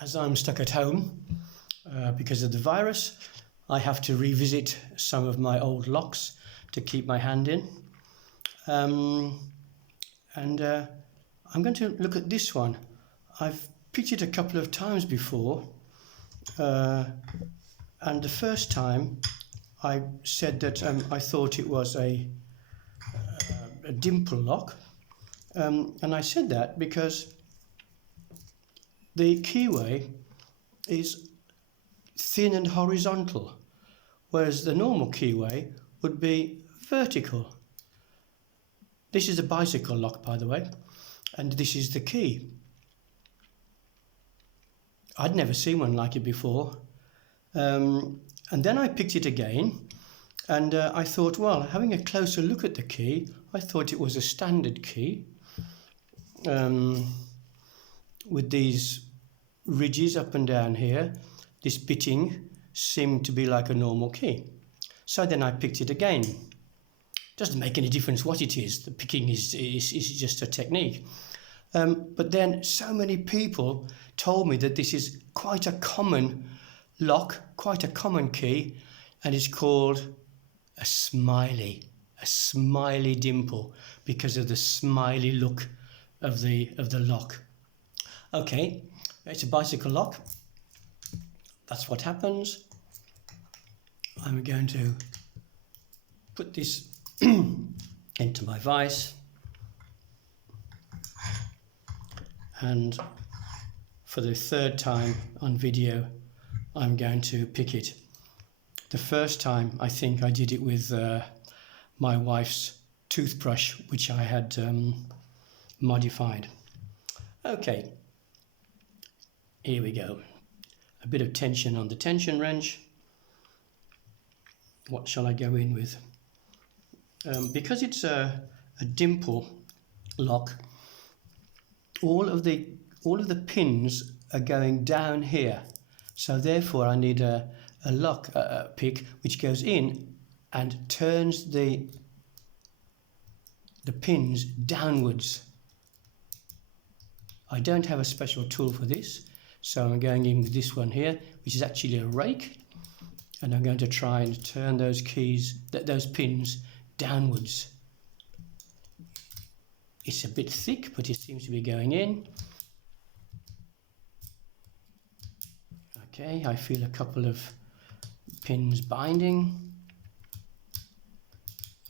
As I'm stuck at home because of the virus, I have to revisit some of my old locks to keep my hand in. I'm going to look at this one. I've picked it a couple of times before, and the first time I said that I thought it was a dimple lock, and I said that because the keyway is thin and horizontal, whereas the normal keyway would be vertical. This is a bicycle lock, by the way, and this is the key. I'd never seen one like it before, and then I picked it again, and I thought, well, having a closer look at the key, I thought it was a standard key with these ridges up and down here. This bitting seemed to be like a normal key. So then I picked it again. Doesn't make any difference what it is. The picking is just a technique. But then so many people told me that this is quite a common lock, quite a common key, and it's called a smiley dimple, because of the smiley look of the lock. Okay, it's a bicycle lock. That's what happens. I'm going to put this into my vise, and for the third time on video I'm going to pick it. The first time I think I did it with my wife's toothbrush, which I had modified. Okay, here we go. A bit of tension on the tension wrench. What shall I go in with? Because it's a dimple lock, all of the pins are going down here, so therefore I need a lock pick which goes in and turns the pins downwards. I don't have a special tool for this, so I'm going in with this one here, which is actually a rake, and I'm going to try and turn those pins downwards. It's a bit thick, but it seems to be going in. Okay, I feel a couple of pins binding.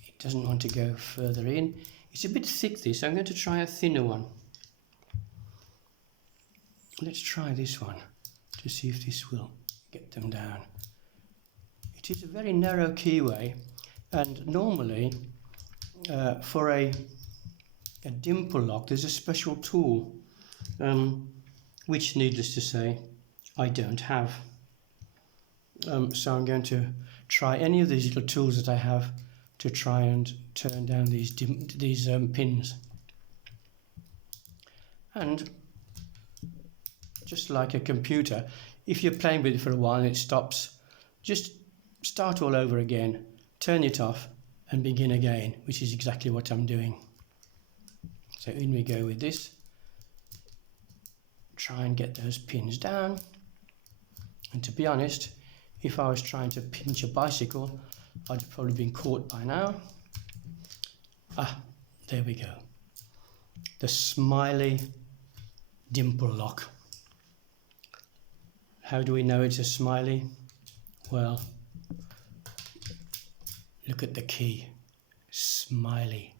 It doesn't want to go further in. It's a bit thick, this. I'm going to try a thinner one. Let's try this one to see if this will get them down. It is a very narrow keyway, and normally for a dimple lock there's a special tool which, needless to say, I don't have. So I'm going to try any of these little tools that I have to try and turn down these pins. And just like a computer, if you're playing with it for a while and it stops, just start all over again, turn it off and begin again, which is exactly what I'm doing. So in we go with this. Try and get those pins down. And to be honest, if I was trying to pinch a bicycle, I'd have probably been caught by now. Ah, there we go. The smiley dimple lock. How do we know it's a smiley? Well, look at the key, smiley.